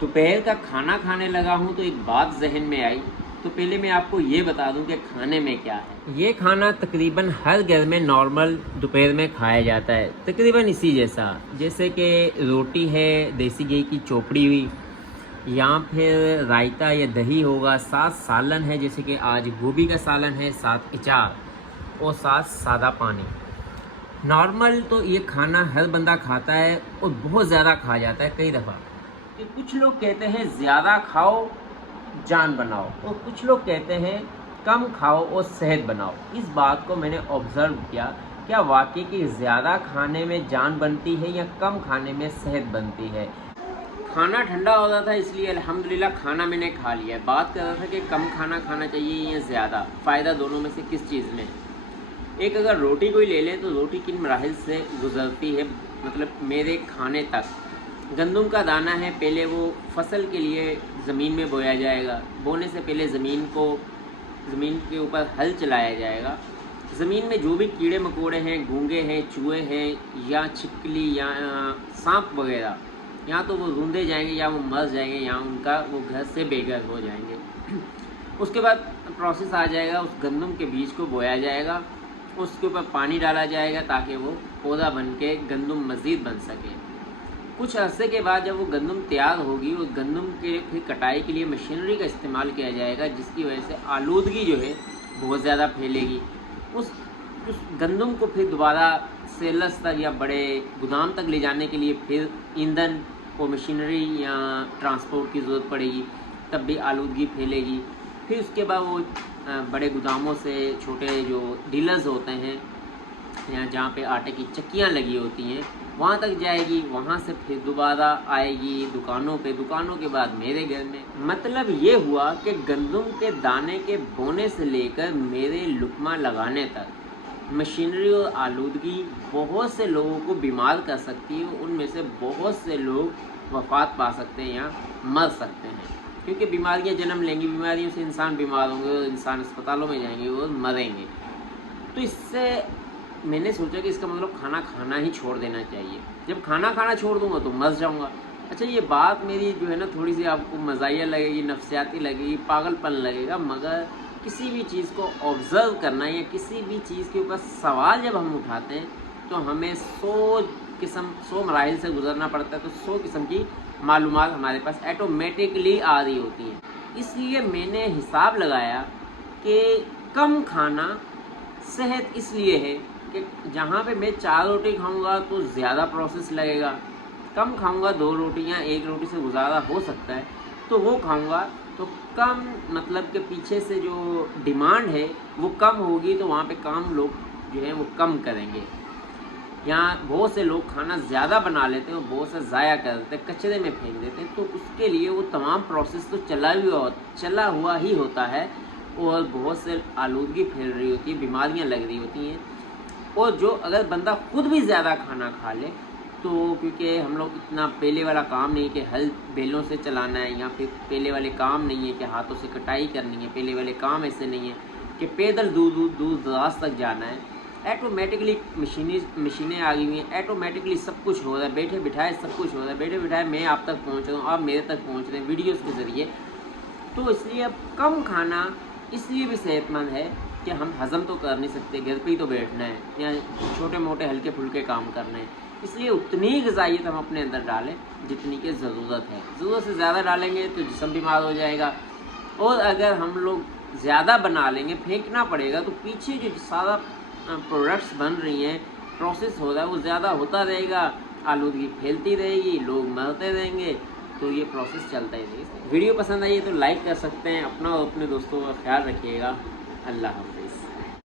दोपहर का खाना खाने लगा हूँ तो एक बात जहन में आई। तो पहले मैं आपको ये बता दूं कि खाने में क्या है। ये खाना तकरीबन हर घर में नॉर्मल दोपहर में खाया जाता है, तकरीबन इसी जैसा, जैसे कि रोटी है देसी घी की चोपड़ी हुई, या फिर रायता या दही होगा, साथ सालन है जैसे कि आज गोभी का सालन है, साथ अचार और साथ सादा पानी। नॉर्मल तो ये खाना हर बंदा खाता है और बहुत ज़्यादा खा जाता है कई दफ़ा। कि कुछ लोग कहते हैं ज़्यादा खाओ जान बनाओ, और कुछ लोग कहते हैं कम खाओ और सेहत बनाओ। इस बात को मैंने ऑब्ज़र्व किया, क्या वाकई कि ज़्यादा खाने में जान बनती है या कम खाने में सेहत बनती है। खाना ठंडा हो रहा था इसलिए अल्हम्दुलिल्लाह खाना मैंने खा लिया। बात कर रहा था कि कम खाना खाना चाहिए या ज़्यादा, फ़ायदा दोनों में से किस चीज़ में। एक अगर रोटी कोई ले लें तो रोटी किन मराहिल से गुज़रती है, मतलब मेरे खाने तक। गंदम का दाना है, पहले वो फसल के लिए ज़मीन में बोया जाएगा। बोने से पहले ज़मीन के ऊपर हल चलाया जाएगा। ज़मीन में जो भी कीड़े मकोड़े हैं, घूंगे हैं, चूहे हैं या छिपकली या सांप वगैरह, या तो वो रूंधे जाएंगे या वो मर जाएंगे या उनका वो घर से बेघर हो जाएंगे। उसके बाद प्रोसेस आ जाएगा, उस गंदम के बीज को बोया जाएगा, उसके ऊपर पानी डाला जाएगा ताकि वो पौधा बन के गंदम मज़ीद बन सके। कुछ अरसे के बाद जब वो गंदम तैयार होगी, उस गंदम के फिर कटाई के लिए मशीनरी का इस्तेमाल किया जाएगा, जिसकी वजह से आलूदगी जो है बहुत ज़्यादा फैलेगी। उस गंदम को फिर दोबारा सेलर्स तक या बड़े गोदाम तक ले जाने के लिए फिर ईंधन और मशीनरी या ट्रांसपोर्ट की ज़रूरत पड़ेगी, तब भी आलूदगी फैलेगी। फिर उसके बाद वो बड़े गोदामों से छोटे जो डीलर्स होते हैं या जहाँ पे आटे की चक्कियाँ लगी होती हैं वहाँ तक जाएगी, वहाँ से फिर दोबारा आएगी दुकानों पे, दुकानों के बाद मेरे घर में। मतलब ये हुआ कि गंदम के दाने के बोने से लेकर मेरे लुकमा लगाने तक मशीनरी और आलूदगी बहुत से लोगों को बीमार कर सकती है। उनमें से बहुत से लोग वफ़ात पा सकते हैं या मर सकते हैं, क्योंकि बीमारियां जन्म लेंगी, बीमारियों से इंसान बीमार होंगे और इंसान अस्पतालों में जाएंगे और मरेंगे। तो इससे मैंने सोचा कि इसका मतलब खाना खाना ही छोड़ देना चाहिए। जब खाना खाना छोड़ दूंगा तो मर जाऊंगा। अच्छा, ये बात मेरी जो है ना थोड़ी सी आपको मज़ाहिया लगेगी, नफ्सियाती लगेगी, पागलपन लगेगा, मगर किसी भी चीज़ को ऑब्ज़र्व करना या किसी भी चीज़ के ऊपर सवाल जब हम उठाते हैं तो हमें 100 मराहिल से गुजरना पड़ता है, तो 100 किस्म की मालूमात हमारे पास ऑटोमेटिकली आ रही होती हैं। इसलिए मैंने हिसाब लगाया कि कम खाना सेहत इसलिए है कि जहाँ पे मैं 4 रोटी खाऊंगा तो ज़्यादा प्रोसेस लगेगा, कम खाऊंगा 2 रोटियाँ 1 रोटी से गुजारा हो सकता है तो वो खाऊंगा, तो कम मतलब के पीछे से जो डिमांड है वो कम होगी, तो वहाँ पे काम लोग जो है वो कम करेंगे। यहाँ बहुत से लोग खाना ज़्यादा बना लेते हैं और बहुत से ज़ाया कर देते हैं, कचरे में फेंक देते हैं, तो उसके लिए वो तमाम प्रोसेस तो चला हुआ ही होता है और बहुत से आलूदगी फैल रही होती है, बीमारियाँ लग रही होती हैं। और जो अगर बंदा खुद भी ज़्यादा खाना खा ले तो, क्योंकि हम लोग इतना पहले वाला काम नहीं कि हल बैलों से चलाना है, या फिर पहले वाले काम नहीं है कि हाथों से कटाई करनी है, पहले वाले काम ऐसे नहीं है कि पैदल दूर दराज तक जाना है। ऐटोमेटिकली मशीनें आ गई हुई हैं, ऐटोमेटिकली सब कुछ हो रहा है, बैठे बिठाए सब कुछ हो रहा है, बैठे बिठाए मैं आप तक पहुंच रहा हूँ, आप मेरे तक पहुंच रहे हैं वीडियोस के ज़रिए। तो इसलिए अब कम खाना इसलिए भी सेहतमंद है कि हम हज़म तो कर नहीं सकते, घर पे ही तो बैठना है या छोटे मोटे हल्के फुल्के काम करने हैं, इसलिए उतनी ही ग़िज़ाइयत हम अपने अंदर डालें जितनी की ज़रूरत है। ज़रूरत से ज़्यादा डालेंगे तो जिस्म बीमार हो जाएगा, और अगर हम लोग ज़्यादा बना लेंगे, फेंकना पड़ेगा, तो पीछे जो सारा प्रोडक्ट्स बन रही हैं, प्रोसेस हो रहा है, वो ज़्यादा होता रहेगा, आलूदगी फैलती रहेगी, लोग मरते रहेंगे, तो ये प्रोसेस चलता ही रहेगा। वीडियो पसंद आई है तो लाइक कर सकते हैं। अपना और अपने दोस्तों का ख्याल रखिएगा। अल्लाह हाफ़िज़।